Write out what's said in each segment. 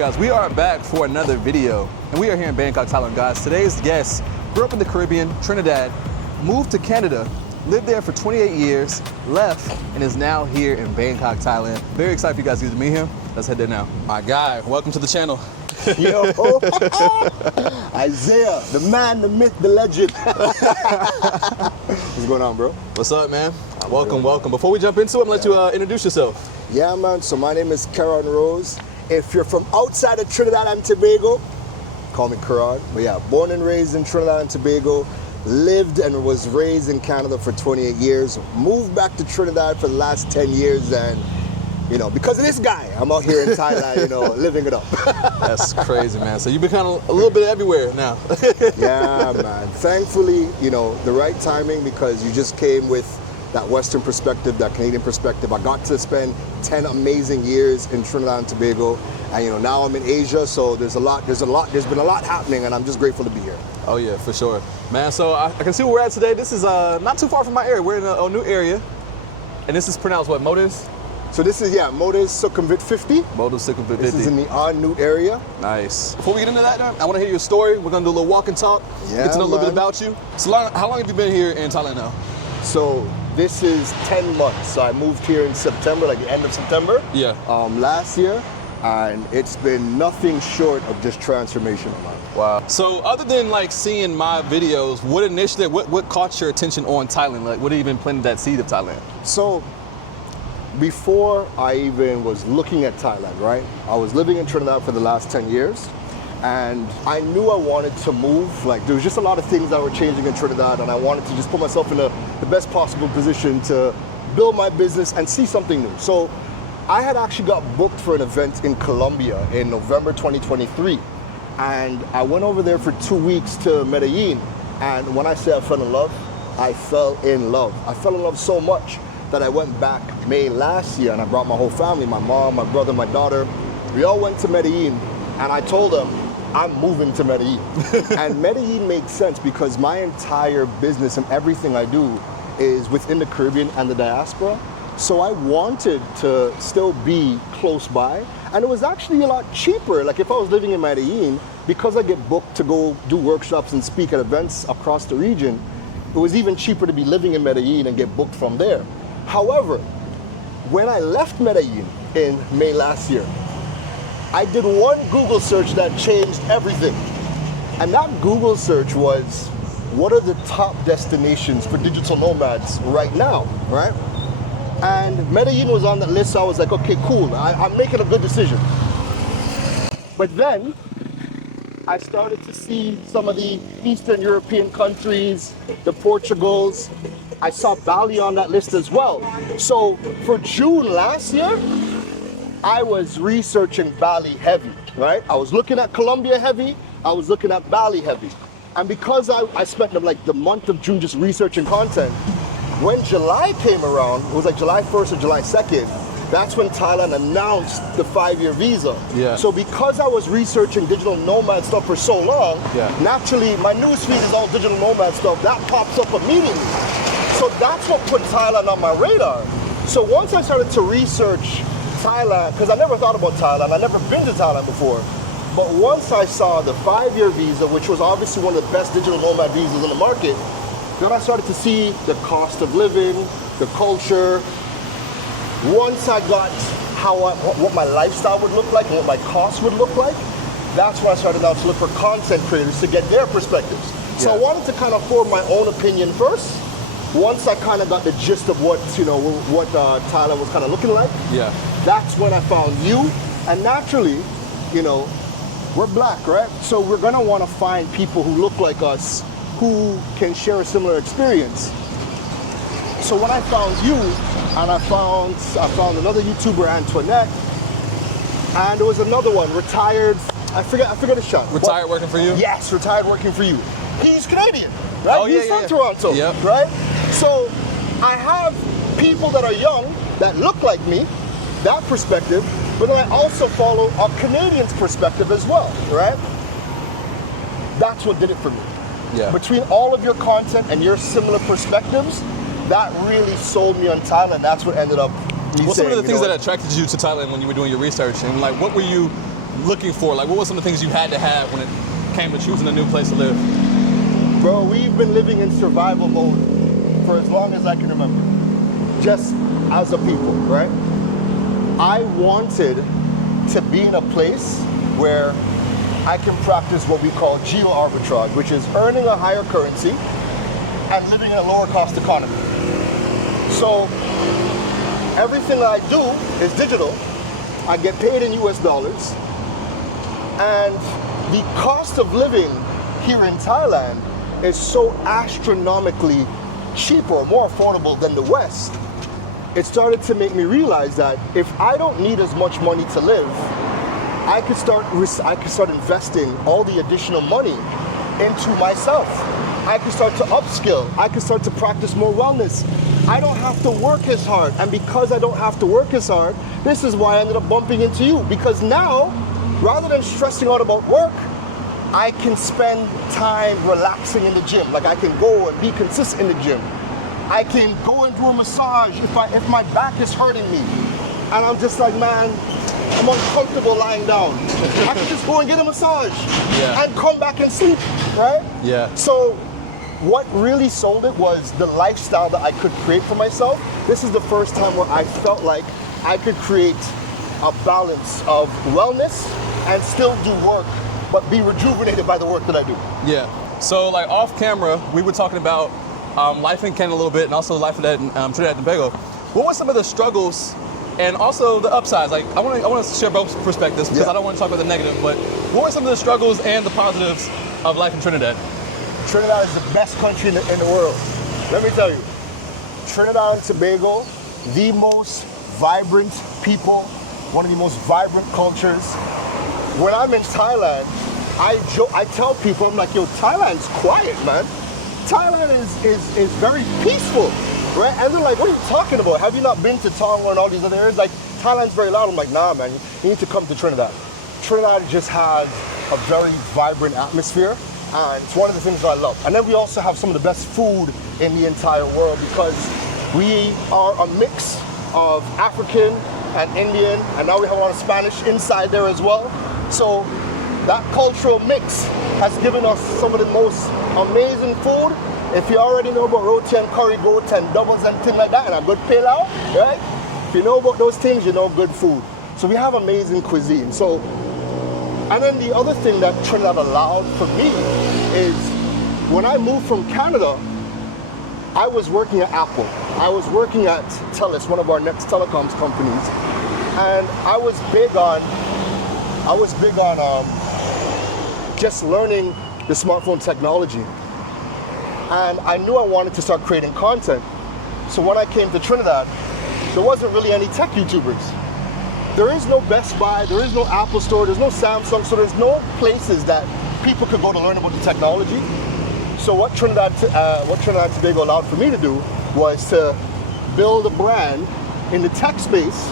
guys, we are back for another video, and we are here in Bangkok, Thailand, guys. Today's guest grew up in the Caribbean, Trinidad, moved to Canada, lived there for 28 years, left, and is now here in Bangkok, Thailand. Very excited for you guys to meet him. Let's head there now. My guy, welcome to the channel. Yo, Isaiah, the man, the myth, the legend. What's going on, bro? What's up, man? Welcome, welcome. Before we jump into it, I'm gonna let you introduce yourself. Yeah, man, so my name is Karan Rose. If you're from outside of Trinidad and Tobago, call me Karan. But yeah, born and raised in Trinidad and Tobago, lived and was raised in Canada for 28 years, moved back to Trinidad for the last 10 years, and you know, because of this guy, I'm out here in Thailand, you know, living it up. That's crazy, man. So you've been kind of a little bit everywhere now. Yeah, man. Thankfully, you know, the right timing, because you just came with that Western perspective, that Canadian perspective. I got to spend 10 amazing years in Trinidad and Tobago, and you know, now I'm in Asia, so there's been a lot happening, and I'm just grateful to be here. Oh yeah, for sure. Man, so I can see where we're at today. This is not too far from my area. We're in a new area, and this is pronounced what, Modis? So this is, yeah, Modis Sukhumvit 50. Modis Sukhumvit 50. This is in the An area. Nice. Before we get into that, I want to hear your story. We're going to do a little walk and talk, yeah, get to know a little bit man. about you. So how long have you been here in Thailand now? So this is 10 months. So I moved here in September, like the end of September. Yeah. Last year, and it's been nothing short of just transformational, man. Wow. So other than like seeing my videos, what initiative, what caught your attention on Thailand? Like what even planted that seed of Thailand? So before I even was looking at Thailand, right? I was living in Trinidad for the last 10 years, and I knew I wanted to move. Like there was just a lot of things that were changing in Trinidad, and I wanted to just put myself in the best possible position to build my business and see something new. So I had actually got booked for an event in Colombia in November 2023. And I went over there for 2 weeks to Medellin. And when I say I fell in love, I fell in love. I fell in love so much that I went back May last year, and I brought my whole family, my mom, my brother, my daughter. We all went to Medellin, and I told them, I'm moving to Medellin. And Medellin makes sense because my entire business and everything I do is within the Caribbean and the diaspora. So I wanted to still be close by, and it was actually a lot cheaper. Like if I was living in Medellin, because I get booked to go do workshops and speak at events across the region, it was even cheaper to be living in Medellin and get booked from there. However, when I left Medellin in May last year, I did one Google search that changed everything. And that Google search was, what are the top destinations for digital nomads right now, right? And Medellin was on that list, so I was like, okay, cool, I'm making a good decision. But then, I started to see some of the Eastern European countries, the Portugals. I saw Bali on that list as well. So for June last year, I was researching Bali heavy, right? I was looking at Colombia heavy, I was looking at Bali heavy. And because I spent like the month of June just researching content, when July came around, it was like July 1st or July 2nd, that's when Thailand announced the 5-year visa. Yeah. So because I was researching digital nomad stuff for so long, naturally my newsfeed is all digital nomad stuff. That pops up immediately. So that's what put Thailand on my radar. So once I started to research Thailand, because I never thought about Thailand, I'd never been to Thailand before. But once I saw the 5-year visa, which was obviously one of the best digital nomad visas in the market, then I started to see the cost of living, the culture. Once I got what my lifestyle would look like and what my costs would look like, that's when I started now to look for content creators to get their perspectives. So I wanted to kind of form my own opinion first. Once I kind of got the gist of what Thailand was kind of looking like, that's when I found you. And naturally, you know, we're black, right? So we're gonna want to find people who look like us, who can share a similar experience. So when I found you, and I found another YouTuber, Antoinette, and there was another one, retired. I forget his shot. Retired working for you? Yes, retired working for you. He's Canadian, right? Oh, He's from Toronto, right? So I have people that are young that look like me, that perspective, but then I also follow a Canadian's perspective as well, right? That's what did it for me. Yeah. Between all of your content and your similar perspectives, that really sold me on Thailand. That's what ended up me What's some of the things you know, that attracted you to Thailand when you were doing your research? And like, what were you looking for? Like, what were some of the things you had to have when it came to choosing a new place to live? Bro, we've been living in survival mode for as long as I can remember, just as a people, right? I wanted to be in a place where I can practice what we call geo arbitrage, which is earning a higher currency and living in a lower cost economy. So everything I do is digital. I get paid in US dollars, and the cost of living here in Thailand is so astronomically cheaper, more affordable than the West. It started to make me realize that if I don't need as much money to live, I could start investing all the additional money into myself. I could start to upskill. I could start to practice more wellness. I don't have to work as hard. And because I don't have to work as hard, this is why I ended up bumping into you. Because now, rather than stressing out about work, I can spend time relaxing in the gym. Like I can go and be consistent in the gym. I can go and do a massage if my back is hurting me. And I'm just like, man, I'm uncomfortable lying down. I can just go and get a massage and come back and sleep, right? Yeah. So what really sold it was the lifestyle that I could create for myself. This is the first time where I felt like I could create a balance of wellness and still do work, but be rejuvenated by the work that I do. Yeah. So like off camera, we were talking about life in Canada a little bit, and also life in Trinidad and Tobago. What were some of the struggles and also the upsides? Like I want to share both perspectives because I don't want to talk about the negative. But what were some of the struggles and the positives of life in Trinidad? Trinidad is the best country in the world. Let me tell you, Trinidad and Tobago, the most vibrant people, one of the most vibrant cultures. When I'm in Thailand, I tell people, I'm like, yo, Thailand's quiet, man. Thailand is very peaceful, right? And they're like, what are you talking about? Have you not been to Tonga and all these other areas? Like, Thailand's very loud. I'm like, nah, man, you need to come to Trinidad. Trinidad just has a very vibrant atmosphere, and it's one of the things I love. And then we also have some of the best food in the entire world because we are a mix of African and Indian, and now we have a lot of Spanish inside there as well. So that cultural mix has given us some of the most amazing food. If you already know about roti and curry goat and doubles and things like that, and a good pilau, right? If you know about those things, you know good food. So we have amazing cuisine. So, and then the other thing that Trinidad allowed for me is when I moved from Canada, I was working at Apple. I was working at TELUS, one of our next telecoms companies, and I was big on just learning the smartphone technology. And I knew I wanted to start creating content. So when I came to Trinidad, there wasn't really any tech YouTubers. There is no Best Buy, there is no Apple store, there's no Samsung, so there's no places that people could go to learn about the technology. So what Trinidad and Tobago allowed for me to do was to build a brand in the tech space,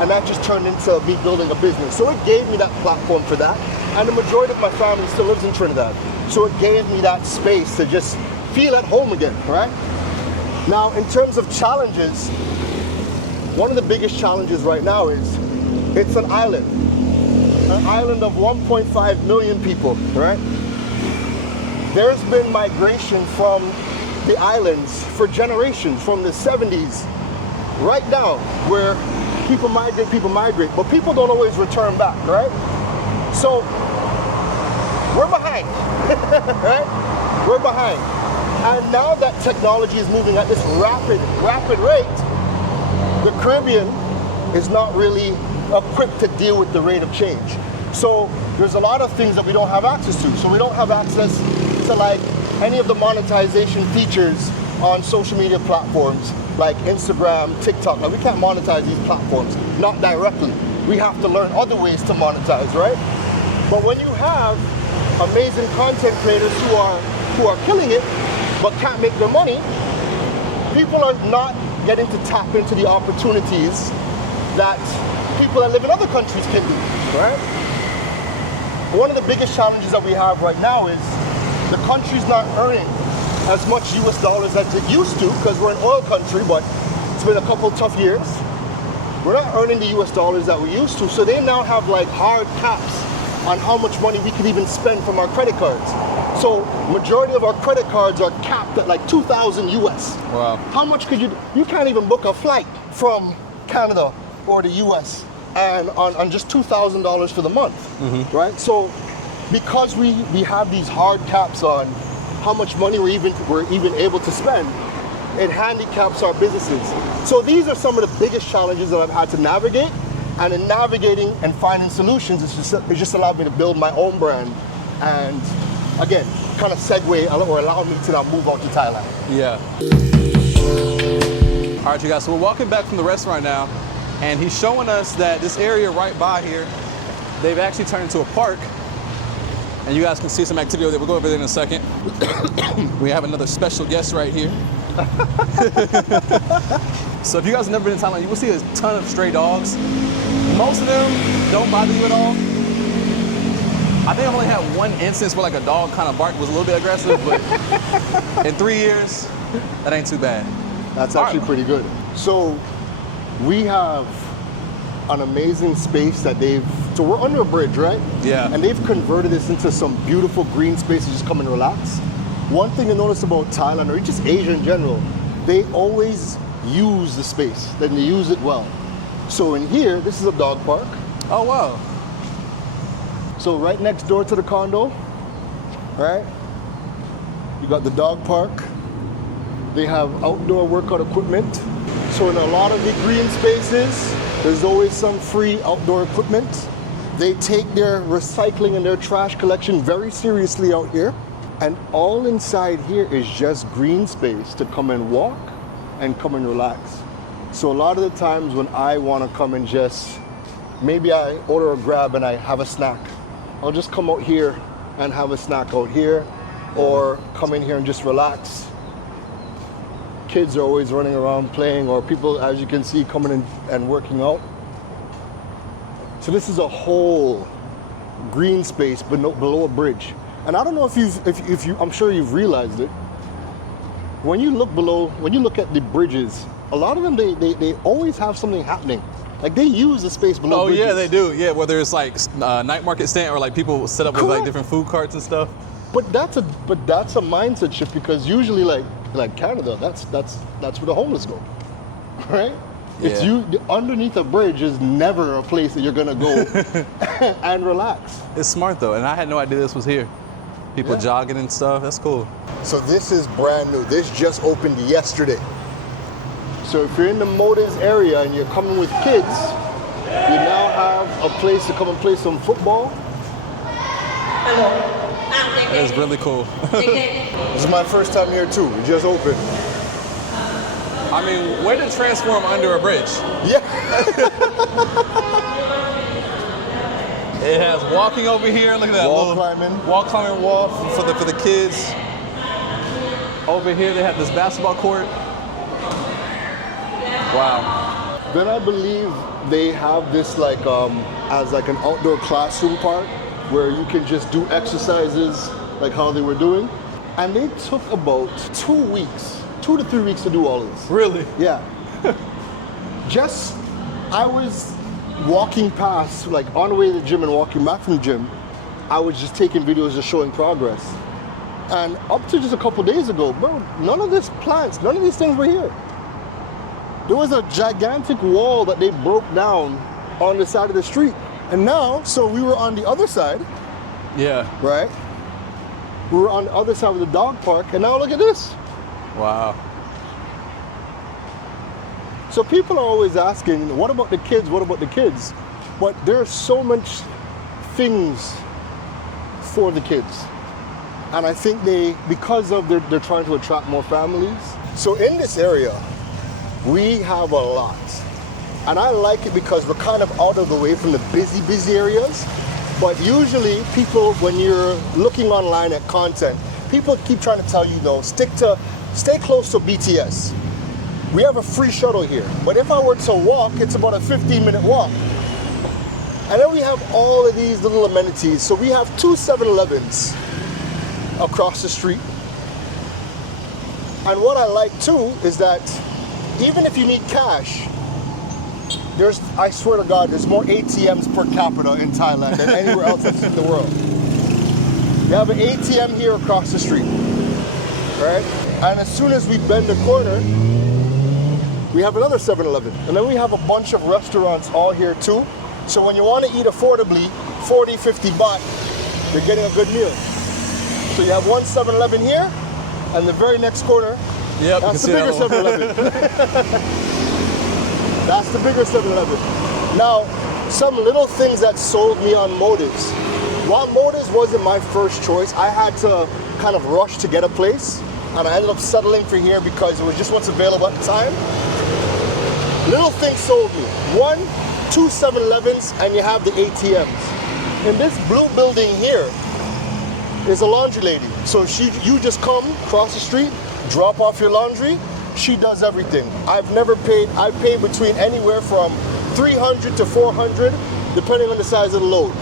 and that just turned into me building a business. So it gave me that platform for that, and the majority of my family still lives in Trinidad. So it gave me that space to just feel at home again, right? Now, in terms of challenges, one of the biggest challenges right now is it's an island of 1.5 million people, right? There's been migration from the islands for generations, from the 70s, right now, where people migrate, but people don't always return back, right? So, we're behind, right? We're behind. And now that technology is moving at this rapid rate, the Caribbean is not really equipped to deal with the rate of change. So there's a lot of things that we don't have access to. So we don't have access to like any of the monetization features on social media platforms like Instagram, TikTok. Now we can't monetize these platforms, not directly. We have to learn other ways to monetize, right? But when you have amazing content creators who are killing it, but can't make their money, people are not getting to tap into the opportunities that people that live in other countries can do, right? One of the biggest challenges that we have right now is the country's not earning as much US dollars as it used to, because we're an oil country, but it's been a couple tough years. we're not earning the US dollars that we used to. So they now have like hard caps on how much money we could even spend from our credit cards. So majority of our credit cards are capped at like 2,000 US. Wow. How much could you can't even book a flight from Canada or the US and on just $2,000 for the month, right? So because we have these hard caps on how much money we're even able to spend, it handicaps our businesses. So these are some of the biggest challenges that I've had to navigate. And in navigating and finding solutions, it just allowed me to build my own brand. And again, kind of segue or allow me to now move on to Thailand. Yeah. All right, you guys, so we're walking back from the restaurant now, and he's showing us that this area right by here, they've actually turned into a park. And you guys can see some activity over there. We'll go over there in a second. We have another special guest right here. So if you guys have never been to Thailand, you will see a ton of stray dogs. Most of them don't bother you at all. I think I've only had one instance where like a dog kind of barked, was a little bit aggressive, but in 3 years, that ain't too bad. That's actually pretty good. So we have an amazing space that so we're under a bridge, right? Yeah. And they've converted this into some beautiful green spaces, just come and relax. One thing to notice about Thailand, or just Asia in general, they always use the space, then they use it well. So in here, this is a dog park. Oh, wow. So right next door to the condo, right? You got the dog park. They have outdoor workout equipment. So in a lot of the green spaces, there's always some free outdoor equipment. They take their recycling and their trash collection very seriously out here. And all inside here is just green space to come and walk and come and relax. So a lot of the times when I want to come and just, maybe I order a grab and I have a snack, I'll just come out here and have a snack out here, or come in here and just relax. Kids are always running around playing, or people, as you can see, coming in and working out. So this is a whole green space below a bridge. And I don't know if you, I'm sure you've realized it. When you look at the bridges, a lot of them, they always have something happening. Like they use the space below bridges. Yeah, they do. Yeah, whether it's like night market stand or like people set up with like different food carts and stuff. But that's a mindset shift, because usually like Canada, that's where the homeless go, right? Yeah. It's underneath a bridge is never a place that you're gonna go and relax. It's smart though, and I had no idea this was here. People jogging and stuff. That's cool. So this is brand new. This just opened yesterday. So if you're in the Modas area and you're coming with kids, you now have a place to come and play some football. It's really cool. This is my first time here too. It just opened. I mean, way to transform under a bridge. Yeah. It has walking over here. Look at that Wall climbing. Wall climbing wall for the kids. Over here they have this basketball court. Wow. Then I believe they have this like as like an outdoor classroom part where you can just do exercises like how they were doing. And they took about 2 weeks, 2 to 3 weeks to do all of this. Really? Yeah. I was walking past, like on the way to the gym and walking back from the gym, I was just taking videos just showing progress. And up to just a couple days ago, bro, none of these things were here. There was a gigantic wall that they broke down on the side of the street. And now, so we were on the other side. Yeah. Right? We were on the other side of the dog park, and now look at this. Wow. So people are always asking, what about the kids? What about the kids? But there's so much things for the kids. And I think because of they're trying to attract more families. So in this area, we have a lot. And I like it because we're kind of out of the way from the busy areas. But usually people, when you're looking online at content, people keep trying to tell you, though, stay close to BTS. We have a free shuttle here. But if I were to walk, it's about a 15-minute walk. And then we have all of these little amenities. So we have 2 7-Elevens across the street. And what I like too is that even if you need cash, I swear to God, there's more ATMs per capita in Thailand than anywhere else in the world. You have an ATM here across the street, right? And as soon as we bend the corner, we have another 7-Eleven. And then we have a bunch of restaurants all here too. So when you want to eat affordably, 40, 50 baht, you're getting a good meal. So you have one 7-Eleven here, and the very next corner, that's the bigger 7-Eleven. That's the bigger 7-Eleven. Now, some little things that sold me on motives. While motives wasn't my first choice, I had to kind of rush to get a place, and I ended up settling for here because it was just what's available at the time. Little things sold me. 1, 2 7-Elevens, and you have the ATMs. In this blue building here is a laundry lady. So you just come across the street, drop off your laundry, she does everything. I pay between anywhere from 300 to 400, depending on the size of the load.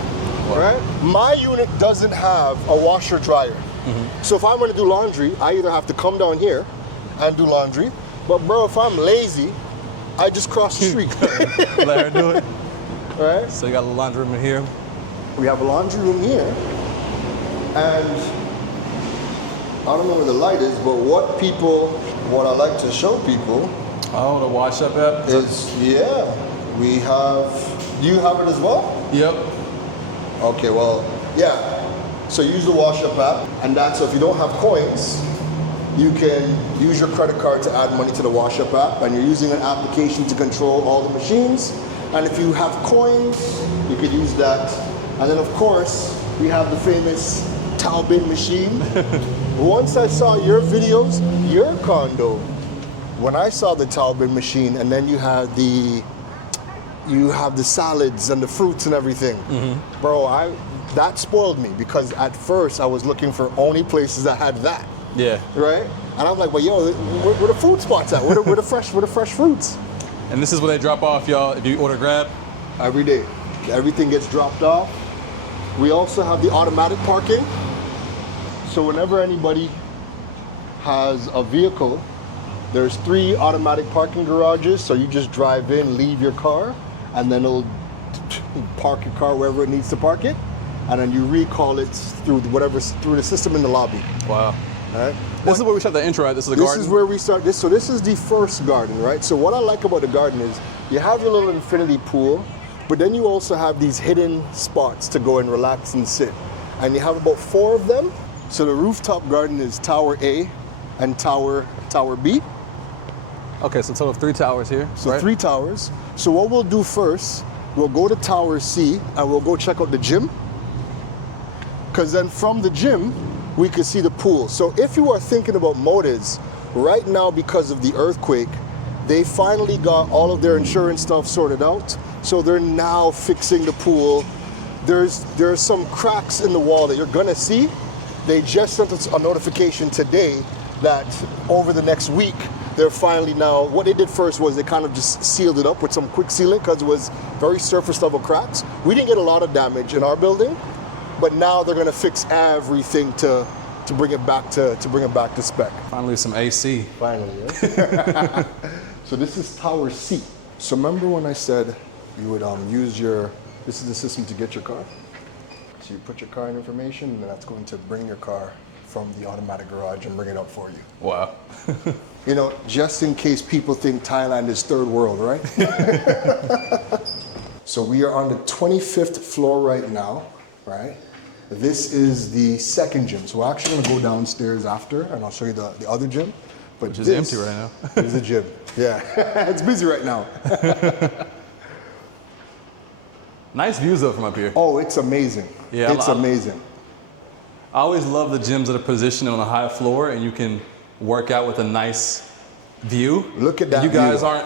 Right? My unit doesn't have a washer dryer. So if I'm gonna do laundry, I either have to come down here and do laundry, but bro, if I'm lazy, I just cross the street. Let her do it. Right? So you got a laundry room in here. We have a laundry room here, and I don't know where the light is, but what I like to show people Oh, the wash up app? is, we have, do you have it as well? Yep. Okay, well, yeah. So use the wash up app, and that's, so if you don't have coins, you can use your credit card to add money to the wash up app, and you're using an application to control all the machines. And if you have coins, you could use that. And then of course, we have the famous towel bin machine. Once I saw your videos, your condo, when I saw the towel bin machine, and then you have the salads and the fruits and everything, bro, that spoiled me, because at first I was looking for only places that had that. Yeah. Right? And I'm like, well, yo, where the food spots at? Where the fresh fruits? And this is where they drop off, y'all, if you order Grab? Every day. Everything gets dropped off. We also have the automatic parking. So whenever anybody has a vehicle, there's 3 automatic parking garages. So you just drive in, leave your car, and then it'll park your car wherever it needs to park it. And then you recall it through the system in the lobby. Wow. All right. This is where we shot the intro at. This is the garden. This is where we start this. So this is the first garden, right? So what I like about the garden is you have your little infinity pool, but then you also have these hidden spots to go and relax and sit. And you have about 4 of them. So the rooftop garden is Tower A and Tower B. Okay, so a total of 3 towers here. So right? 3 towers. So what we'll do first, we'll go to Tower C and we'll go check out the gym. Because then from the gym, we could see the pool. So if you are thinking about motives, right now because of the earthquake, they finally got all of their insurance stuff sorted out. So they're now fixing the pool. There's some cracks in the wall that you're gonna see. They just sent us a notification today that over the next week, they're finally now, what they did first was they kind of just sealed it up with some quick sealant because it was very surface level cracks. We didn't get a lot of damage in our building, but now they're gonna fix everything to bring it back to spec. Finally, some AC. Finally, yeah. So this is Tower C. So remember when I said you would this is the system to get your car? So you put your car in information, and that's going to bring your car from the automatic garage and bring it up for you. Wow. You know, just in case people think Thailand is third world, right? So we are on the 25th floor right now, right? This is the second gym. So we're actually gonna go downstairs after, and I'll show you the other gym. But Which is empty right now. Is the gym. Yeah, it's busy right now. Nice views though from up here. Oh, it's amazing. Yeah, it's amazing. I always love the gyms that are positioned on a high floor and you can work out with a nice view. Look at that You guys view.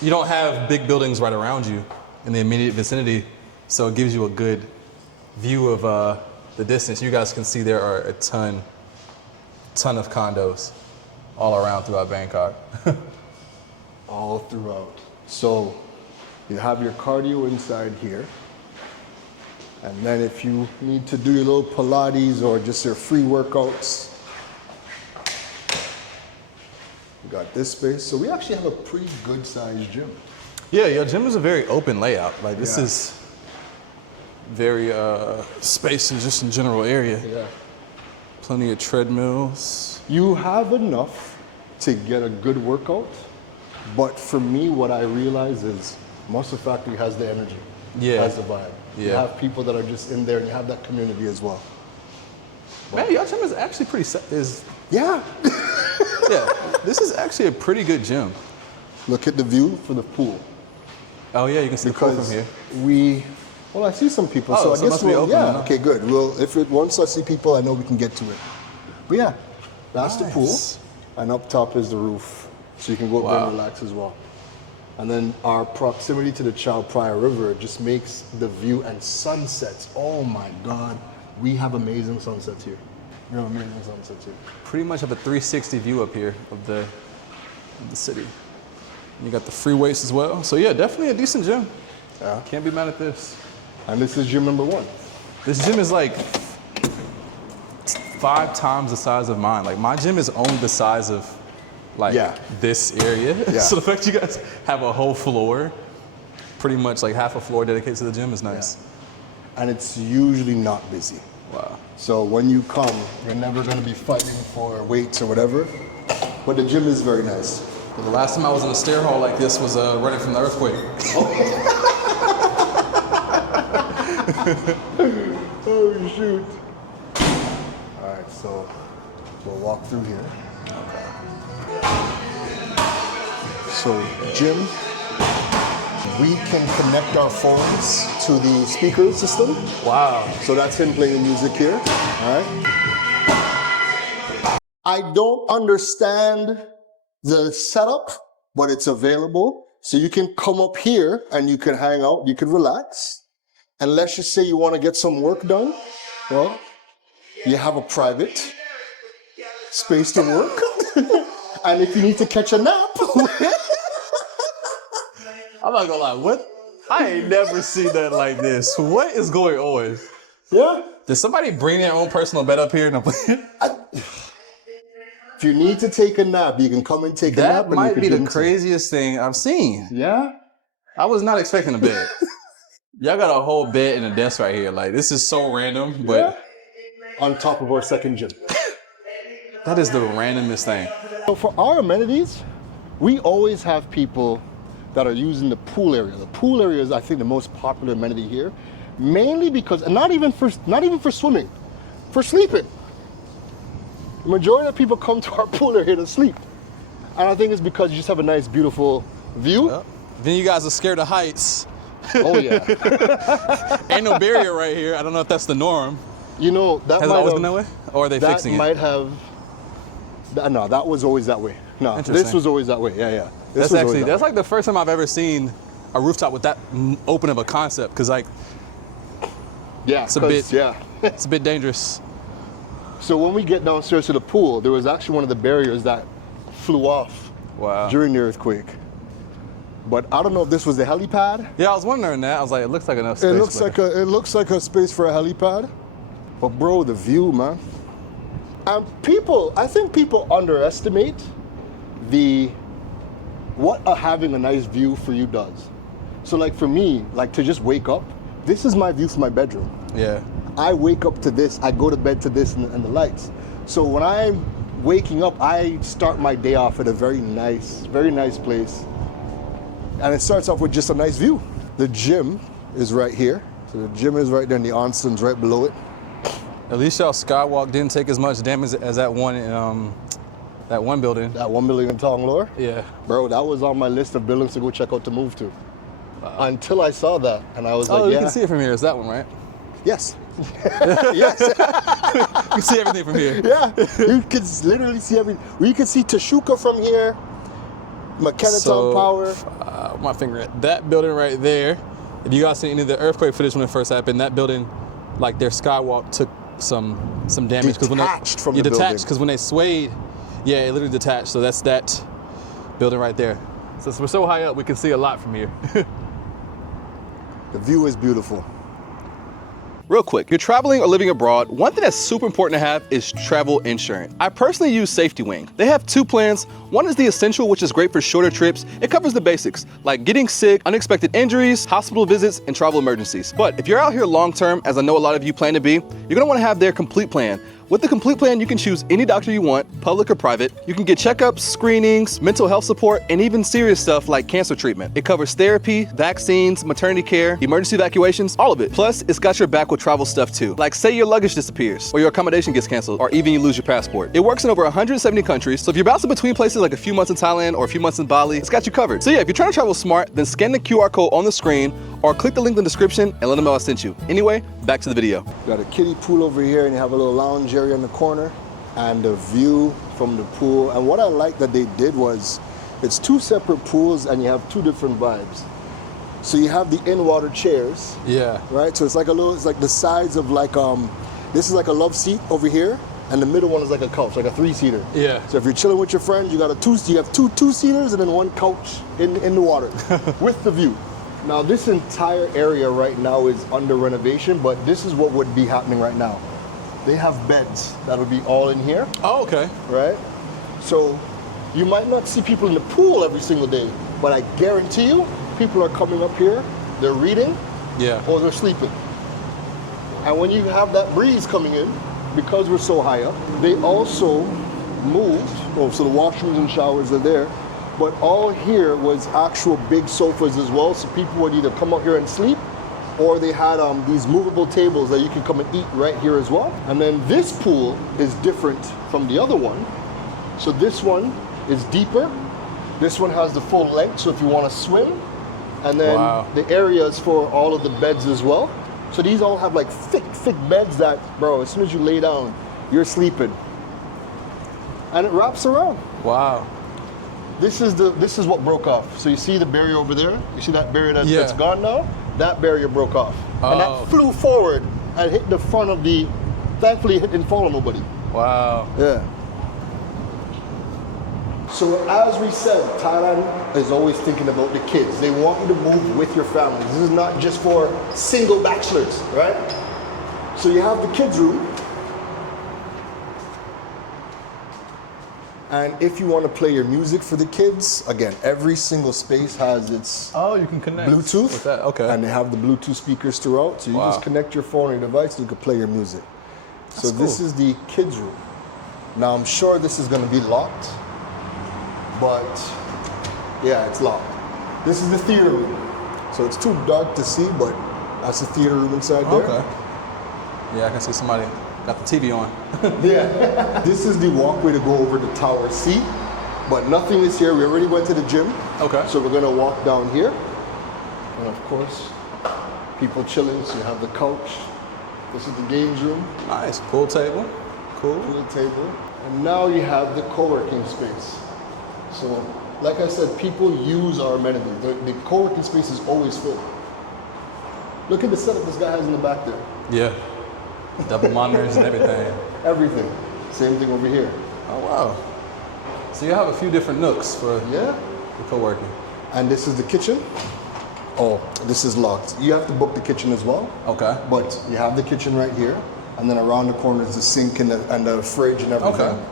you don't have big buildings right around you in the immediate vicinity, so it gives you a good view of the distance. You guys can see there are a ton of condos all around throughout Bangkok. All throughout. So you have your cardio inside here. And then if you need to do your little Pilates or just your free workouts, you got this space. So we actually have a pretty good sized gym. Yeah, your gym is a very open layout. Like this Yeah. is very spacious just in general area. Yeah. Plenty of treadmills. You have enough to get a good workout, but for me, what I realize is Muscle Factory has the energy, Yeah. has the vibe. You Yeah. have people that are just in there, and you have that community as well. Man, your gym is actually pretty Yeah. yeah. This is actually a pretty good gym. Look at the view for the pool. Oh yeah, you can see the pool Because from here. well, I see some people, Oh, so I so it guess must be open, yeah, huh? okay, good. Well, once I see people, I know we can get to it. But yeah, that's the pool, Nice. and up top is the roof, so you can go up there and Wow. relax as well. And then our proximity to the Chao Phraya River just makes the view and sunsets. Oh my God, we have amazing sunsets here. We have amazing sunsets here. Pretty much have a 360 view up here of the city. You got the freeways as well. So yeah, definitely a decent gym. Yeah. Can't be mad at this. And this is gym number 1. This gym is like 5 times the size of mine. Like my gym is only the size of like Yeah. this area. Yeah. So the fact you guys have a whole floor, pretty much like half a floor dedicated to the gym is nice. And it's usually not busy. Wow. So when you come, you're never going to be fighting for weights or whatever. But the gym is very nice. The last time I was in a stair hall like this was running from the earthquake. Oh shoot. All right, so we'll walk through here. Okay. So gym, we can connect our phones to the speaker system. Wow. So that's him playing the music here, all right? I don't understand the setup, but it's available. So you can come up here and you can hang out, you can relax. And let's just say you want to get some work done. Well, you have a private space to work. And if you need to catch a nap. I'm not gonna lie, what? I ain't never seen that like this. What is going on? Yeah. Did somebody bring their own personal bed up here? And If you need to take a nap, you can come and take a nap. that and you might can be the drink tea. craziest thing I've seen. Yeah? I was not expecting a bed. Y'all got a whole bed and a desk right here. Like, this is so random, but Yeah. On top of our second gym. that is the randomest thing. So for our amenities, we always have people that are using the pool area. The pool area is, I think, the most popular amenity here, mainly because, and not even for swimming, for sleeping. The majority of people come to our pool area to sleep, and I think it's because you just have a nice, beautiful view. Well, then you guys are scared of heights. Oh yeah. Ain't no barrier right here. I don't know if that's the norm. You know that Has it might always have, been that way? Or are they that fixing it? might have. No, that was always that way. No, this Interesting. was always that way. Yeah, yeah. This That's was actually, always that that's way. like the first time I've ever seen a rooftop with that open of a concept. Cause like, Yeah, it's a 'cause- bit- Yeah. it's a bit dangerous. So when we get downstairs to the pool, there was actually one of the barriers that flew off Wow. during the earthquake. But I don't know if this was the helipad. Yeah, I was wondering that. I was like, it looks like enough space. It looks but- it looks like a space for a helipad. But bro, the view, man. And I think people underestimate what having a nice view for you does. So like for me, like to just wake up, this is my view from my bedroom. Yeah. I wake up to this, I go to bed to this and the lights. So when I'm waking up, I start my day off at a very nice place. And it starts off with just a nice view. The gym is right here. So the gym is right there and the onsen's right below it. At least y'all skywalk didn't take as much damage as that one building. That 1 million Tong Lore. Yeah. Bro, that was on my list of buildings to go check out to move to. Until I saw that and I was Oh, like, you yeah. can see it from here. It's that one, right? Yes. Yes. You can see everything from here. Yeah. You can literally see everything. You can see Tashuka from here. McKenna Town Power. My finger at that building right there. If you guys seen any of the earthquake footage when it first happened, that building, like their skywalk took some damage when Detached from the detached building. because when they swayed, yeah, it literally detached. So that's that building right there. Since we're so high up, we can see a lot from here. The view is beautiful. Real quick, if you're traveling or living abroad, one thing that's super important to have is travel insurance. I personally use Safety Wing. They have two plans. One is the Essential, which is great for shorter trips. It covers the basics, like getting sick, unexpected injuries, hospital visits, and travel emergencies. But if you're out here long term, as I know a lot of you plan to be, you're gonna wanna have their Complete plan. With the Complete plan, you can choose any doctor you want, public or private. You can get checkups, screenings, mental health support, and even serious stuff like cancer treatment. It covers therapy, vaccines, maternity care, emergency evacuations, all of it. Plus, it's got your back with travel stuff too. Like say your luggage disappears, or your accommodation gets canceled, or even you lose your passport. It works in over 170 countries, so if you're bouncing between places like a few months in Thailand or a few months in Bali, it's got you covered. So yeah, if you're trying to travel smart, then scan the QR code on the screen, or click the link in the description and let them know I sent you. Anyway, back to the video. Got a kiddie pool over here, and you have a little lounge area in the corner, and the view from the pool. And what I like that they did was, it's two separate pools, and you have two different vibes. So you have the in-water chairs. Yeah. Right. So it's like it's like the size of like this is like a love seat over here, and the middle one is like a couch, like a 3-seater. Yeah. So if you're chilling with your friends, you have two two-seaters and then one couch in the water with the view. Now this entire area right now is under renovation, but this is what would be happening right now. They have beds that would be all in here. Oh, okay. Right? So you might not see people in the pool every single day, but I guarantee you, people are coming up here, they're reading, or they're sleeping. And when you have that breeze coming in, because we're so high up, they also moved, so the washrooms and showers are there, but all here was actual big sofas as well, so people would either come out here and sleep, or they had these movable tables that you can come and eat right here as well. And then this pool is different from the other one. So this one is deeper. This one has the full length, so if you want to swim. And then the areas for all of the beds as well. So these all have like thick beds that, bro, as soon as you lay down, you're sleeping. And it wraps around. Wow. This is what broke off. So you see the barrier over there? You see that barrier that's gone now? That barrier broke off. And that flew forward and hit the front of the, thankfully it didn't fall on nobody. Wow. Yeah. So as we said, Thailand is always thinking about the kids. They want you to move with your family. This is not just for single bachelors, right? So you have the kids' room. And if you want to play your music for the kids, again, every single space has its you can connect Bluetooth with that. Okay. And they have the Bluetooth speakers throughout, so you just connect your phone or your device and you can play your music. So this is the kids' room. Now I'm sure this is going to be locked, but yeah, it's locked. This is the theater room. So it's too dark to see, but that's the theater room inside there. Okay. Yeah, I can see somebody got the TV on. Yeah. This is the walkway to go over the Tower C, but nothing is here. We already went to the gym. Okay. So we're gonna walk down here. And of course, people chilling, so you have the couch. This is the games room. Nice, pool table. Cool. Pool table. And now you have the co-working space. So, like I said, people use our amenities. The co-working space is always full. Look at the setup this guy has in the back there. Yeah. Double monitors and everything. Everything. Same thing over here. Oh, wow. So you have a few different nooks for the co-working. And this is the kitchen. Oh, this is locked. You have to book the kitchen as well. Okay. But you have the kitchen right here. And then around the corner is the sink and the fridge and everything. Okay.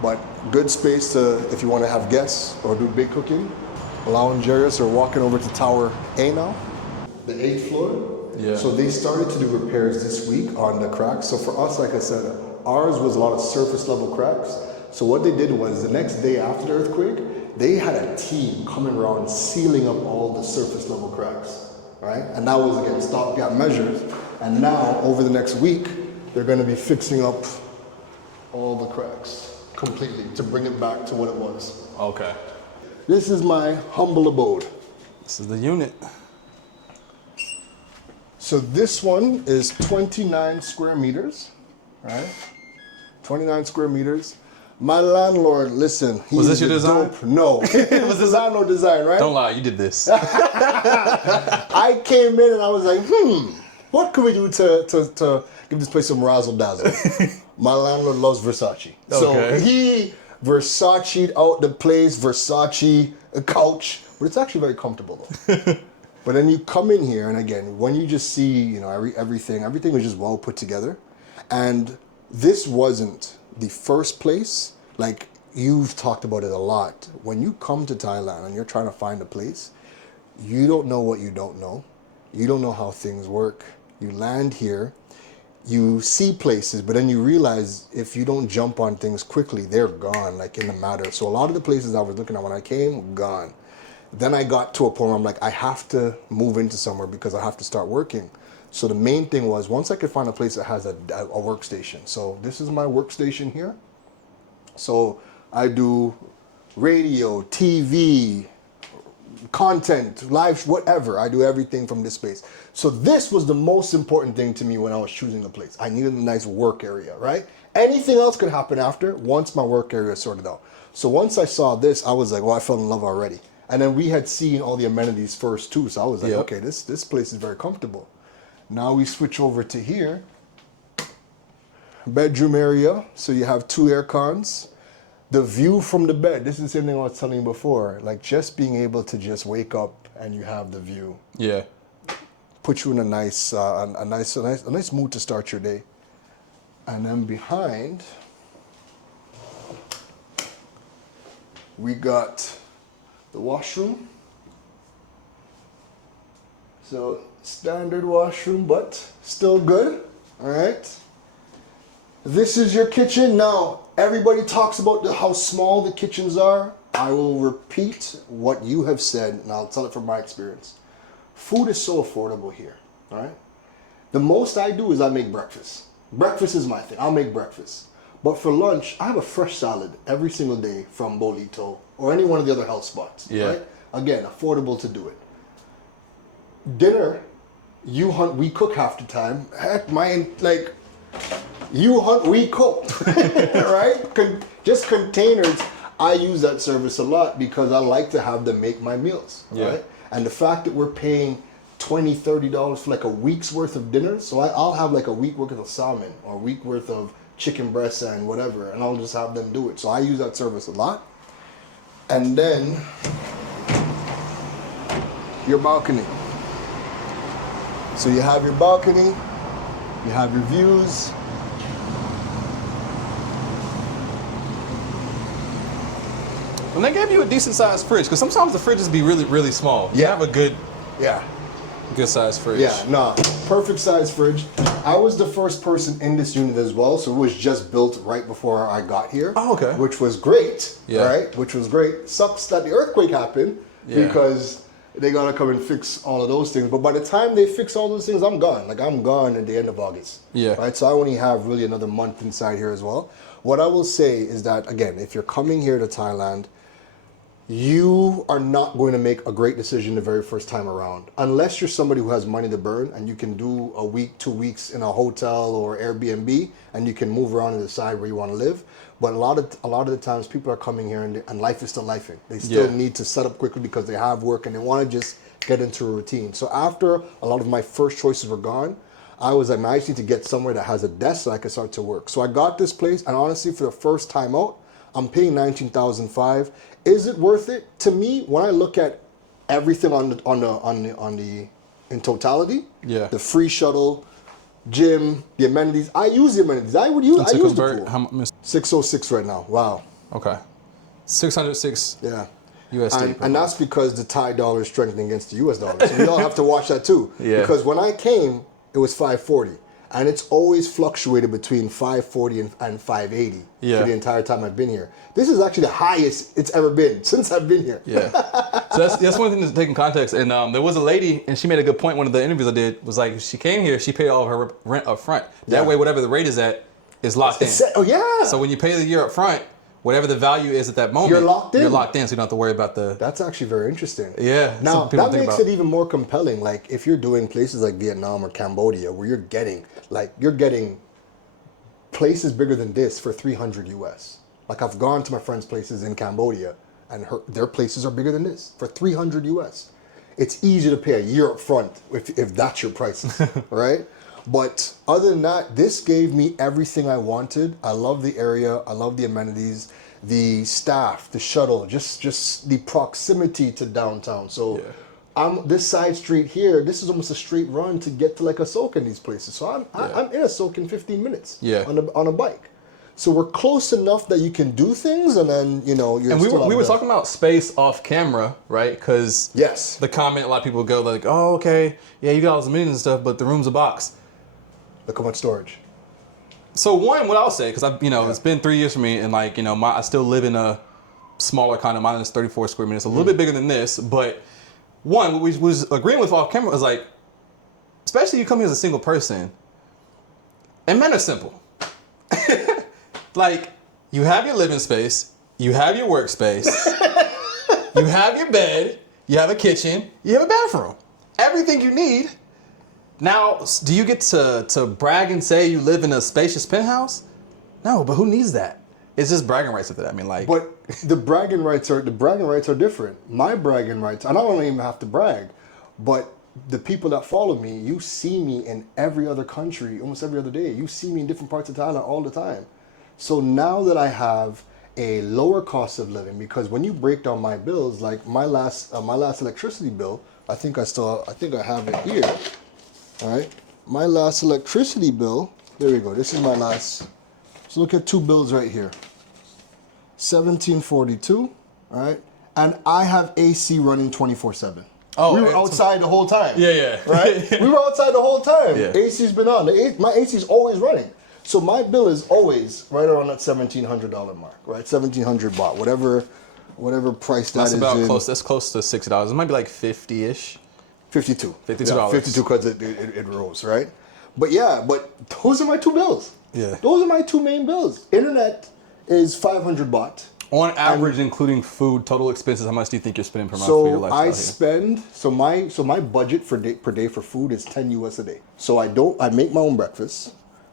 But good space to, if you want to have guests or do big cooking. Lounge area, so we're walking over to Tower A now. The 8th floor. Yeah. So they started to do repairs this week on the cracks. So for us, like I said, ours was a lot of surface level cracks. So what they did was the next day after the earthquake, they had a team coming around sealing up all the surface level cracks, right? And that was, again, stopgap measures. And now, over the next week, they're gonna be fixing up all the cracks completely to bring it back to what it was. Okay. This is my humble abode. This is the unit. So this one is 29 square meters, right? 29 square meters. My landlord, listen, was this your design? Dope. No, it was the landlord design, right? Don't lie, you did this. I came in and I was like, what can we do to give this place some razzle dazzle? My landlord loves Versace. So he Versace'd out the place, Versace, a couch, but it's actually very comfortable though. But then you come in here, and again, when you just see, you know, everything was just well put together. And this wasn't the first place, like you've talked about it a lot. When you come to Thailand and you're trying to find a place, you don't know what you don't know. You don't know how things work. You land here, you see places, but then you realize if you don't jump on things quickly, they're gone, like in a matter. So a lot of the places I was looking at when I came, gone. Then I got to a point where I'm like, I have to move into somewhere because I have to start working. So the main thing was, once I could find a place that has a workstation. So this is my workstation here. So I do radio, TV, content, live, whatever. I do everything from this space. So this was the most important thing to me when I was choosing a place. I needed a nice work area, right? Anything else could happen after once my work area is sorted out. So once I saw this, I was like, well, I fell in love already. And then we had seen all the amenities first too. So I was like, okay, this place is very comfortable. Now we switch over to here. Bedroom area. So you have 2 air cons. The view from the bed. This is the same thing I was telling you before. Like just being able to just wake up and you have the view. Yeah. Put you in a nice mood to start your day. And then behind, we got the washroom. So standard washroom, but still good. All right. This is your kitchen. Now, everybody talks about how small the kitchens are. I will repeat what you have said, and I'll tell it from my experience. Food is so affordable here. All right. The most I do is I make breakfast. Breakfast is my thing. I'll make breakfast. But for lunch, I have a fresh salad every single day from Bolito or any one of the other health spots. Yeah. Right? Again, affordable to do it. Dinner, you hunt, we cook half the time. Heck, you hunt, we cook. Right? Just containers. I use that service a lot because I like to have them make my meals. Yeah. Right? And the fact that we're paying $20, $30 for like a week's worth of dinner. So I'll have like a week worth of salmon or a week worth of chicken breast and whatever, and I'll just have them do it. So I use that service a lot. And then your balcony. So you have your balcony, you have your views. And they gave you a decent sized fridge, because sometimes the fridges be really, really small. You have a good sized fridge. Yeah, no, perfect sized fridge. I was the first person in this unit as well, so it was just built right before I got here. Oh, okay. Which was great, right? Which was great. Sucks that the earthquake happened because they gotta come and fix all of those things. But by the time they fix all those things, I'm gone. Like I'm gone at the end of August. Yeah. Right. So I only have really another month inside here as well. What I will say is that again, if you're coming here to Thailand, you are not going to make a great decision the very first time around unless you're somebody who has money to burn and you can do a week, 2 weeks in a hotel or Airbnb and you can move around and decide where you want to live. But a lot of the times people are coming here and life is still lifing. They still need to set up quickly because they have work and they want to just get into a routine. So after a lot of my first choices were gone, I was like, I just need to get somewhere that has a desk so I can start to work. So I got this place, and honestly, for the first time out, I'm paying $19,500. Is it worth it? To me, when I look at everything in totality, the free shuttle, gym, the amenities, I use the amenities. I use the pool. 606 right now. Wow. Okay. 606. Yeah. USD. And that's because the Thai dollar is strengthening against the US dollar. So we all have to watch that too. Yeah. Because when I came, it was 540. And it's always fluctuated between 540 and 580 for the entire time I've been here. This is actually the highest it's ever been since I've been here. Yeah. So that's one thing to take in context. And there was a lady, and she made a good point. One of the interviews I did was like, if she came here, she paid all of her rent up front. That way, whatever the rate is at is locked in. So when you pay the year up front, whatever the value is at that moment, you're locked in. You're locked in, so you don't have to worry about the... That's actually very interesting. Yeah. Now, that makes it even more compelling. Like, if you're doing places like Vietnam or Cambodia, where you're getting places bigger than this for 300 US. Like, I've gone to my friends' places in Cambodia, and their places are bigger than this for 300 US. It's easy to pay a year up front if that's your prices, right? But other than that, this gave me everything I wanted. I love the area. I love the amenities, the staff, the shuttle, just the proximity to downtown. So I'm this side street here. This is almost a straight run to get to like a soak in these places. So I'm in a soak in 15 minutes. Yeah. On a bike. So we're close enough that you can do things, and then you're. And we were talking about space off camera, right? Because yes, the comment a lot of people go like, oh, okay, yeah, you got all those amenities and stuff, but the room's a box. look how much storage. So one, what I'll say, because it's been 3 years for me, and like I still live in a smaller condo. Mine is 34 square meters, a little bit bigger than this. But one, what we was agreeing with off camera was like, especially you come here as a single person, and men are simple. Like, you have your living space, you have your workspace, you have your bed, you have a kitchen, you have a bathroom. Everything you need. Now, do you get to brag and say you live in a spacious penthouse? No, but who needs that? It's just bragging rights after that. I mean, like. But the bragging rights are different. My bragging rights, I don't even have to brag, but the people that follow me, you see me in every other country, almost every other day. You see me in different parts of Thailand all the time. So now that I have a lower cost of living, because when you break down my bills, like my last electricity bill, I think I have it here. All right, my last electricity bill. There we go. This is my last. So look at two bills right here. 1742. All right, and I have AC running 24/7. Oh, we were outside the whole time. Yeah. Right? We were outside the whole time. Yeah. AC's been on. My AC is always running. So my bill is always right around that $1,700 mark, right? 1,700 baht, whatever price That's about close. That's close to $60. It might be like 50-ish. 52. $52. Yeah, 52 because it rose, right? But those are my two bills. Yeah. Those are my two main bills. Internet is 500 baht. On average, including food, total expenses, how much do you think you're spending per month for your lifestyle? My budget per day for food is 10 US a day. So I make my own breakfast.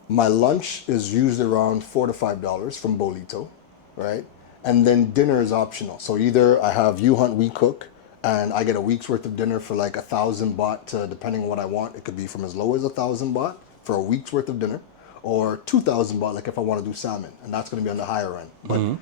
My lunch is usually around $4 to $5 from Bolito, right? And then dinner is optional. So either I have You Hunt We Cook, and I get a week's worth of dinner for like 1,000 baht, depending on what I want. It could be from as low as 1,000 baht for a week's worth of dinner, or 2,000 baht, like if I want to do salmon, and that's going to be on the higher end. But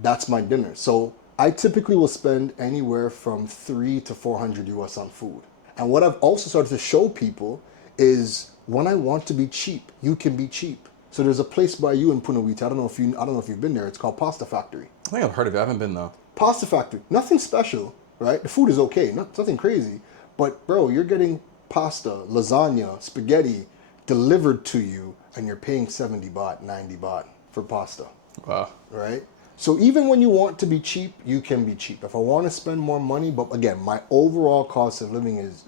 that's my dinner. So I typically will spend anywhere from 300 to 400 US on food. And what I've also started to show people is when I want to be cheap, you can be cheap. So there's a place by you in Punawiti. I don't know if you've been there. It's called Pasta Factory. I think I've heard of it. I haven't been though. Pasta Factory. Nothing special, right? The food is okay. Nothing crazy. But bro, you're getting pasta, lasagna, spaghetti delivered to you, and you're paying 70 baht, 90 baht for pasta. Wow. Right? So even when you want to be cheap, you can be cheap. If I want to spend more money, but again, my overall cost of living is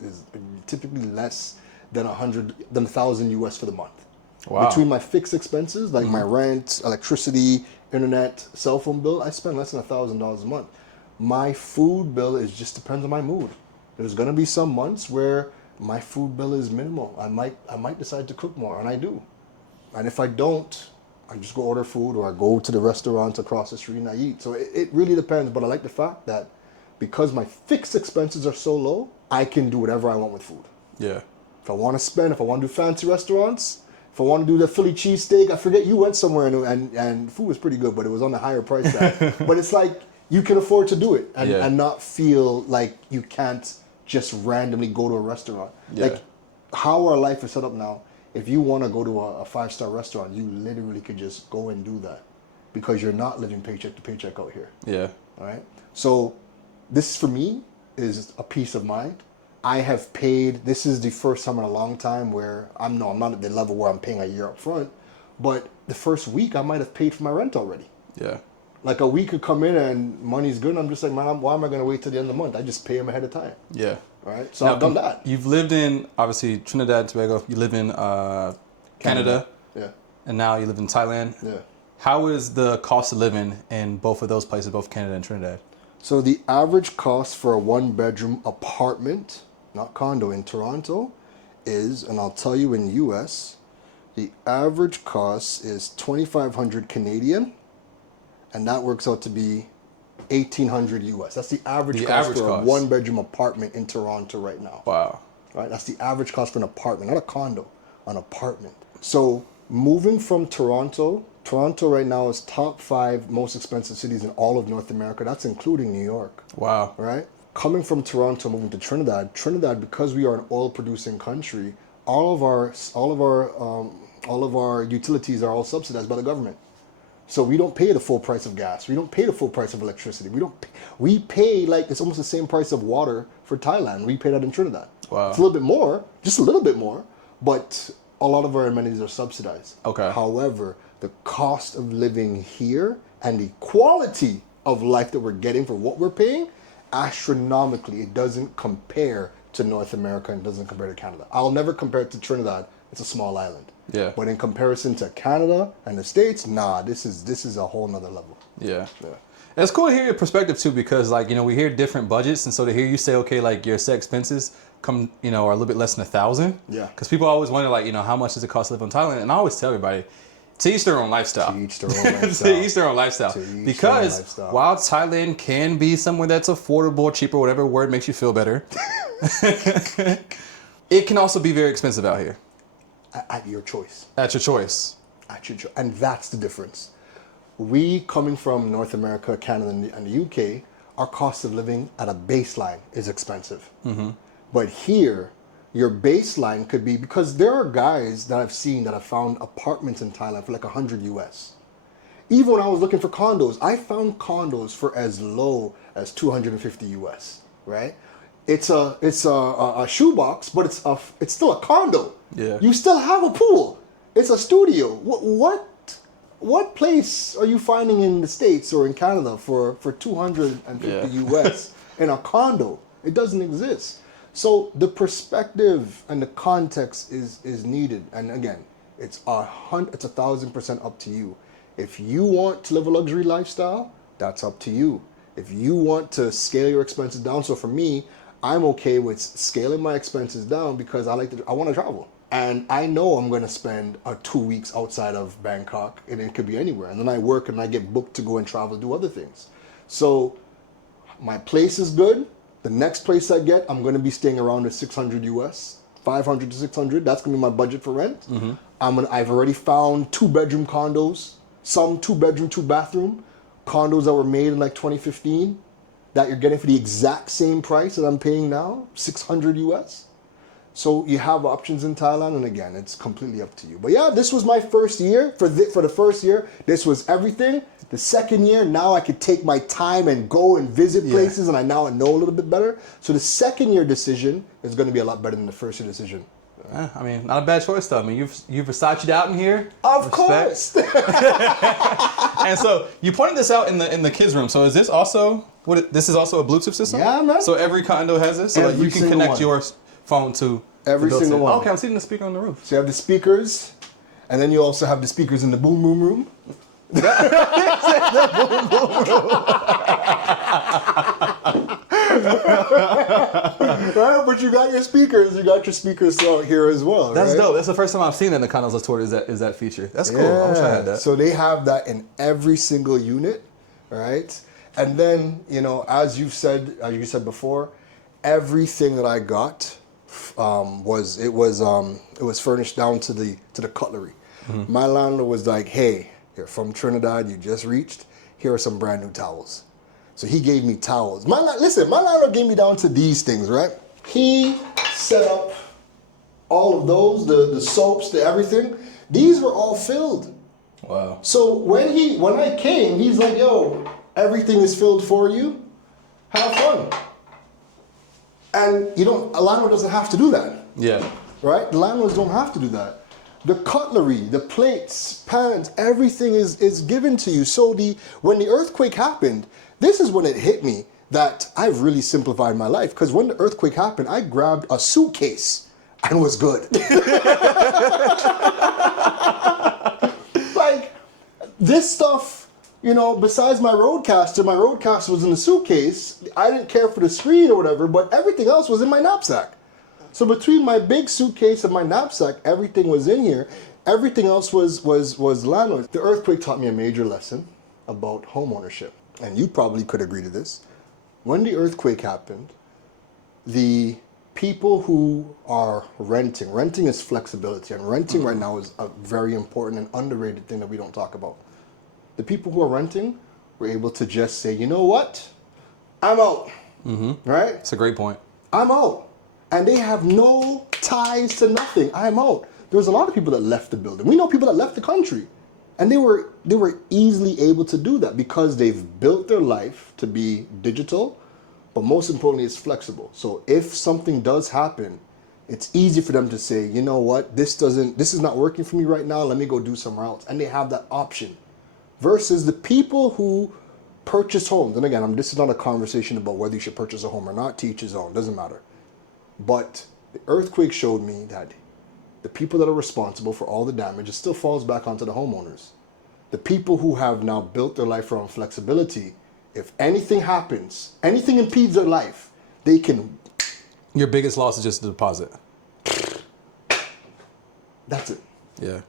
typically less than 1,000 US for the month. Wow. Between my fixed expenses, like my rent, electricity, internet, cell phone bill, I spend less than $1,000 a month. My food bill just depends on my mood. There's gonna be some months where my food bill is minimal. I might decide to cook more, and I do. And if I don't, I just go order food, or I go to the restaurants across the street and I eat. So it really depends, but I like the fact that because my fixed expenses are so low, I can do whatever I want with food. Yeah. If I want to do fancy restaurants, if I want to do the Philly cheesesteak, I forget you went somewhere and food was pretty good, but it was on the higher price tag. But it's like you can afford to do it and not feel like you can't just randomly go to a restaurant. Yeah. Like how our life is set up now, if you want to go to a 5-star restaurant, you literally could just go and do that because you're not living paycheck to paycheck out here. Yeah. All right. So this for me is a peace of mind. I have paid, this is the first time in a long time where I'm not at the level where I'm paying a year up front, but the first week I might have paid for my rent already. Yeah. Like a week could come in and money's good and I'm just like, man, why am I going to wait till the end of the month? I just pay them ahead of time. Yeah. All right. So now, I've done that. You've lived in, obviously, Trinidad and Tobago. You live in Canada. Yeah. And now you live in Thailand. Yeah. How is the cost of living in both of those places, both Canada and Trinidad? So the average cost for a 1-bedroom apartment, not condo, in Toronto is, and I'll tell you in US, the average cost is 2,500 Canadian, and that works out to be 1,800 US. That's the average cost for a 1-bedroom apartment in Toronto right now. Wow. Right? That's the average cost for an apartment, not a condo, an apartment. So moving from Toronto right now is top 5 most expensive cities in all of North America. That's including New York. Wow. Right? coming from Toronto, moving to Trinidad, because we are an oil-producing country, all of our utilities are all subsidized by the government. So we don't pay the full price of gas. We don't pay the full price of electricity. We pay like it's almost the same price of water for Thailand. We pay that in Trinidad. Wow. It's a little bit more, just a little bit more, but a lot of our amenities are subsidized. Okay. However, the cost of living here and the quality of life that we're getting for what we're paying, astronomically, it doesn't compare to North America and doesn't compare to Canada. I'll never compare it to Trinidad. It's a small island. Yeah. But in comparison to Canada and the States, nah, this is a whole nother level. Yeah. And it's cool to hear your perspective too, because like, you know, we hear different budgets, and so to hear you say, okay, like your set expenses come, you know, are a little bit less than $1,000. Yeah. Because people always wonder, like, you know, how much does it cost to live in Thailand? And I always tell everybody, to each their own lifestyle. To each their own lifestyle. To each their own lifestyle. Because while Thailand can be somewhere that's affordable, cheaper, whatever word makes you feel better, it can also be very expensive out here. At your choice. At your choice. At your choice. And that's the difference. We, coming from North America, Canada, and the UK, our cost of living at a baseline is expensive. Mm-hmm. But here, your baseline could be, because there are guys that I've seen that have found apartments in Thailand for like 100 US. Even when I was looking for condos, I found condos for as low as 250 US, right? It's a shoebox, but it's still a condo. Yeah. You still have a pool. It's a studio. What place are you finding in the States or in Canada for 250 US in a condo? It doesn't exist. So the perspective and the context is needed. And again, it's 1,000% up to you. If you want to live a luxury lifestyle, that's up to you. If you want to scale your expenses down, so for me, I'm okay with scaling my expenses down because I want to travel. And I know I'm going to spend 2 weeks outside of Bangkok, and it could be anywhere. And then I work and I get booked to go and travel, do other things. So my place is good. The next place I get, I'm going to be staying around at 600 US, 500 to 600. That's going to be my budget for rent. Mm-hmm. I've already found 2-bedroom condos, some 2-bedroom, 2-bathroom condos that were made in like 2015 that you're getting for the exact same price that I'm paying now, 600 US. So you have options in Thailand, and again, it's completely up to you. But yeah, this was my first year. For the first year, this was everything. The second year, now I could take my time and go and visit places, and I now know a little bit better. So the second year decision is going to be a lot better than the first year decision. I mean, not a bad choice though. I mean, you've Versace'd out in here. Of course. And so you pointed this out in the kids' room. So is this also this is also a Bluetooth system? Yeah, man. So every condo has this, so that you can connect your phone to every single one. Okay, I'm seeing the speaker on the roof. So you have the speakers, and then you also have the speakers in the boom boom room. Right, but you got your speakers. You got your speakers out here as well. That's right? dope. That's the first time I've seen that in the condos I toured. Is that feature? That's cool. Yeah. I wish I had that. So they have that in every single unit, right? And then as you said before, everything that I got was furnished down to the cutlery. Mm-hmm. My landlord was like, "Hey, you're from Trinidad. You just reached. Here are some brand new towels." So he gave me towels. My landlord gave me down to these things, right? He set up all of those, the soaps, the everything. These were all filled. Wow. So when I came, he's like, "Yo, everything is filled for you. Have fun." And a landlord doesn't have to do that. Yeah. Right? The landlords don't have to do that. The cutlery, the plates, pans, everything is given to you. So when the earthquake happened, this is when it hit me that I've really simplified my life. Because when the earthquake happened, I grabbed a suitcase and was good. Like, this stuff, besides my roadcaster was in the suitcase. I didn't care for the screen or whatever, but everything else was in my knapsack. So between my big suitcase and my knapsack, everything was in here. Everything else was landlord. The earthquake taught me a major lesson about home ownership. And you probably could agree to this. When the earthquake happened, the people who are renting is flexibility. And renting right now is a very important and underrated thing that we don't talk about. The people who are renting were able to just say, "You know what? I'm out. right? That's a great point. I'm out. And they have no ties to nothing. I'm out. There was a lot of people that left the building. We know people that left the country. And they were easily able to do that because they've built their life to be digital, but most importantly, it's flexible. So if something does happen, it's easy for them to say, you know what, this is not working for me right now, let me go do somewhere else. And they have that option. Versus the people who purchase homes, and again, this is not a conversation about whether you should purchase a home or not, to each his own, doesn't matter. But the earthquake showed me that the people that are responsible for all the damage, it still falls back onto the homeowners. The people who have now built their life around flexibility, if anything happens, anything impedes their life, they can... Your biggest loss is just the deposit. That's it. Yeah.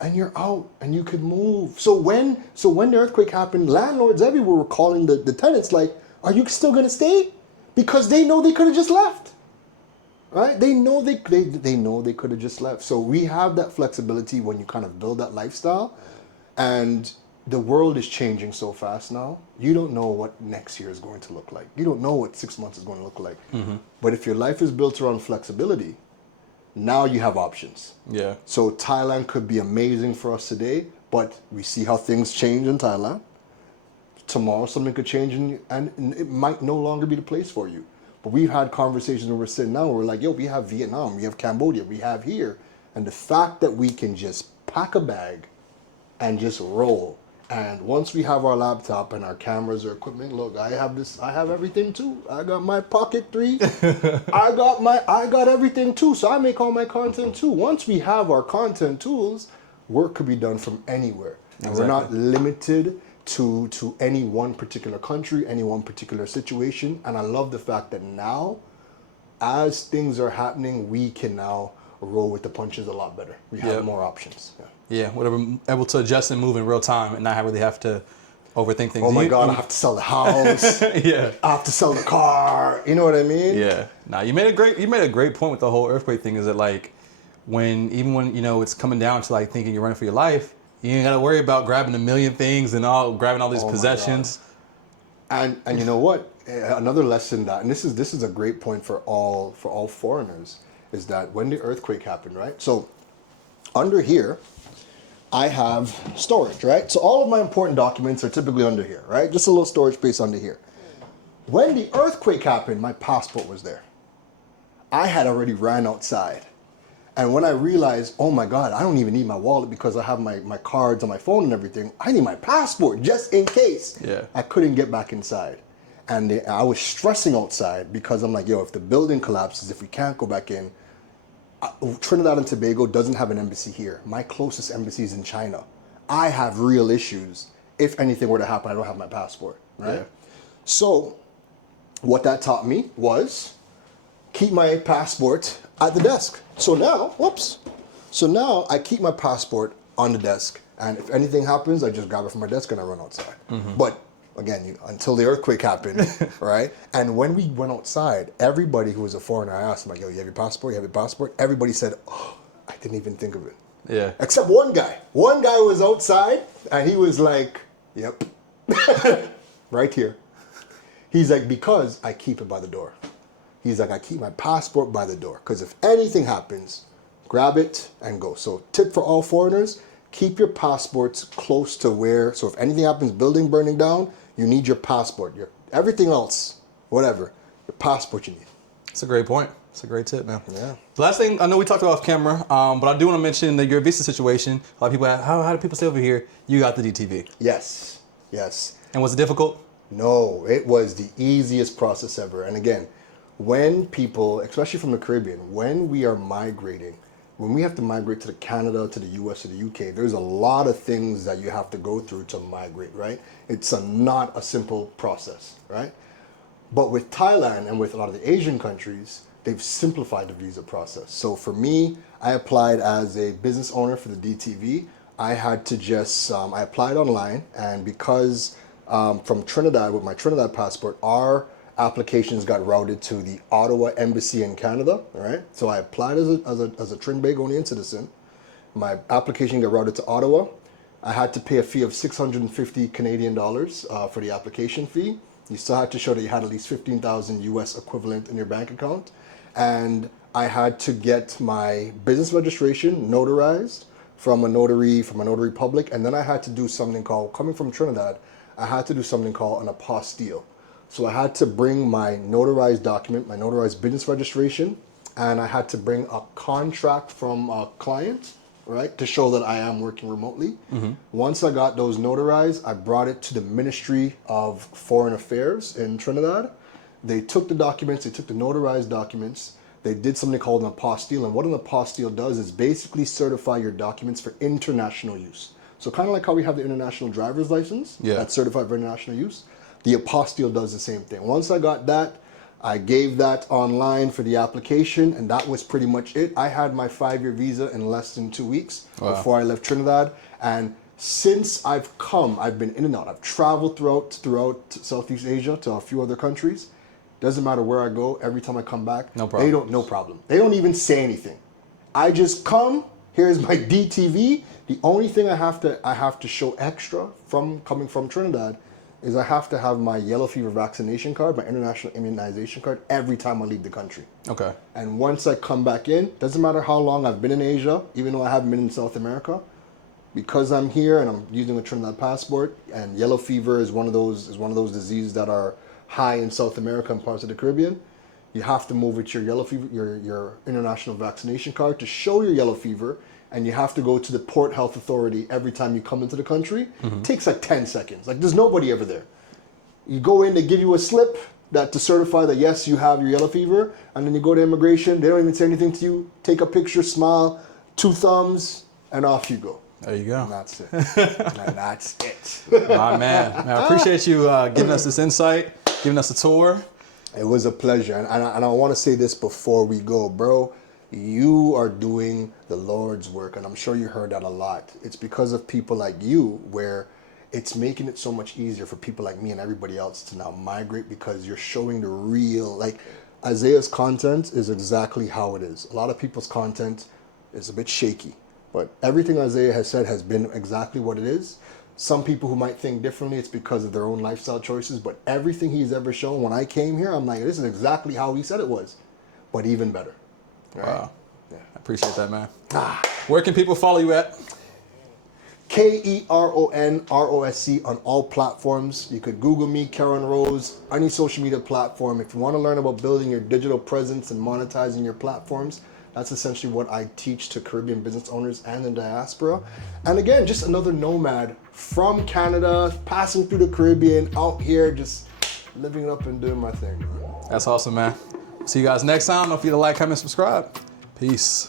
And you're out and you could move. So when the earthquake happened, landlords everywhere were calling the tenants like, are you still going to stay? Because they know they could have just left. Right? They know they could have just left. So we have that flexibility when you kind of build that lifestyle. And the world is changing so fast now. You don't know what next year is going to look like. You don't know what 6 months is going to look like. But if your life is built around flexibility, now you have options. Yeah. So Thailand could be amazing for us today, but we see how things change in Thailand. Tomorrow something could change and it might no longer be the place for you. But we've had conversations where we're sitting down, we're like, yo, we have Vietnam, we have Cambodia, we have here. And the fact that we can just pack a bag and just roll. And once we have our laptop and our cameras or equipment, look, I have everything too. I got my Pocket 3. I got everything too. So I make all my content too. Once we have our content tools, work could be done from anywhere. And we're not limited to any one particular country, any one particular situation. And I love the fact that now, as things are happening, we can now roll with the punches a lot better. We have more options. Yeah, whatever, able to adjust and move in real time and not really have to overthink things. Oh my God, I have to sell the house. Yeah. I have to sell the car. You know what I mean? Yeah. Now you made a great point with the whole earthquake thing. Is that like when it's coming down to like thinking you're running for your life, you ain't gotta worry about grabbing a million things and grabbing all these possessions. And you know what? Another lesson that, and this is a great point for all foreigners, is that when the earthquake happened, right? So under here, I have storage, right? So all of my important documents are typically under here, right? Just a little storage space under here. When the earthquake happened, my passport was there. I had already ran outside. And when I realized, oh my God, I don't even need my wallet because I have my cards on my phone and everything. I need my passport just in case. Yeah. I couldn't get back inside. And I was stressing outside because I'm like, yo, if the building collapses, if we can't go back in, Trinidad and Tobago doesn't have an embassy here. My closest embassy is in China. I have real issues. If anything were to happen, I don't have my passport, right? Yeah. So what that taught me was keep my passport at the desk. So now I keep my passport on the desk, and if anything happens, I just grab it from my desk and I run outside. But again, until the earthquake happened, right? And when we went outside, everybody who was a foreigner, I asked them, like, yo, you have your passport? You have your passport? Everybody said, oh, I didn't even think of it. Yeah. Except one guy. One guy was outside, and he was like, yep, right here. He's like, because I keep it by the door. He's like, I keep my passport by the door, because if anything happens, grab it and go. So tip for all foreigners, keep your passports close to where, so if anything happens, building burning down, you need your passport. Everything else, whatever, your passport you need. That's a great point. It's a great tip, man. Yeah. The last thing, I know we talked about off camera, but I do want to mention that your visa situation, a lot of people ask, how do people stay over here? You got the DTV. Yes. And was it difficult? No, it was the easiest process ever. And again, when people, especially from the Caribbean, when we are migrating, when we have to migrate to Canada, to the US, or the UK, there's a lot of things that you have to go through to migrate, right? It's not a simple process, right? But with Thailand and with a lot of the Asian countries, they've simplified the visa process. So for me, I applied as a business owner for the DTV. I had to just, I applied online, and because from Trinidad, with my Trinidad passport, our applications got routed to the Ottawa Embassy in Canada, right? So I applied as a Trinbagonian citizen. My application got routed to Ottawa. I had to pay a fee of 650 Canadian dollars for the application fee. You still had to show that you had at least 15,000 US equivalent in your bank account. And I had to get my business registration notarized from a notary public. And then I had to do something called, coming from Trinidad, I had to do something called an apostille. So I had to bring my notarized document, my notarized business registration, and I had to bring a contract from a client, right, to show that I am working remotely. Once I got those notarized, I brought it to the Ministry of Foreign Affairs in Trinidad. They took the documents, they took the notarized documents, they did something called an apostille, and what an apostille does is basically certify your documents for international use. So kind of like how we have the international driver's license, that's certified for international use, the apostille does the same thing. Once I got that, I gave that online for the application, and that was pretty much it. I had my 5-year visa in less than 2 weeks before I left Trinidad. And since I've come, I've been in and out. I've traveled throughout Southeast Asia to a few other countries. Doesn't matter where I go, every time I come back, no problem. They don't even say anything. I just come, here's my DTV. The only thing I have to show extra from coming from Trinidad is I have to have my yellow fever vaccination card, my international immunization card, every time I leave the country. Okay. And once I come back in, doesn't matter how long I've been in Asia, even though I haven't been in South America, because I'm here and I'm using a Trinidad passport, and yellow fever is one of those diseases that are high in South America and parts of the Caribbean. You have to move with your yellow fever, your international vaccination card to show your yellow fever, and you have to go to the Port Health Authority every time you come into the country. It takes like 10 seconds. Like there's nobody ever there. You go in, they give you a slip to certify that yes, you have your yellow fever, and then you go to immigration, they don't even say anything to you, take a picture, smile, 2 thumbs, and off you go. There you go. And that's it. And that's it. My man. I appreciate you giving us this insight, giving us a tour. It was a pleasure. And I want to say this before we go, bro. You are doing the Lord's work, and I'm sure you heard that a lot. It's because of people like you where it's making it so much easier for people like me and everybody else to now migrate, because you're showing the real, like Isaiah's content is exactly how it is. A lot of people's content is a bit shaky, but everything Isaiah has said has been exactly what it is. Some people who might think differently, it's because of their own lifestyle choices, but everything he's ever shown, when I came here, I'm like, this is exactly how he said it was, but even better. Right? Wow. Yeah. I appreciate that, man. Where can people follow you at? KERONROSC on all platforms. You could Google me, Karen Rose, any social media platform. If you want to learn about building your digital presence and monetizing your platforms, that's essentially what I teach to Caribbean business owners and the diaspora. And again, just another nomad from Canada, passing through the Caribbean, out here, just living it up and doing my thing. That's awesome, man. See you guys next time. Don't forget to like, comment, subscribe. Peace.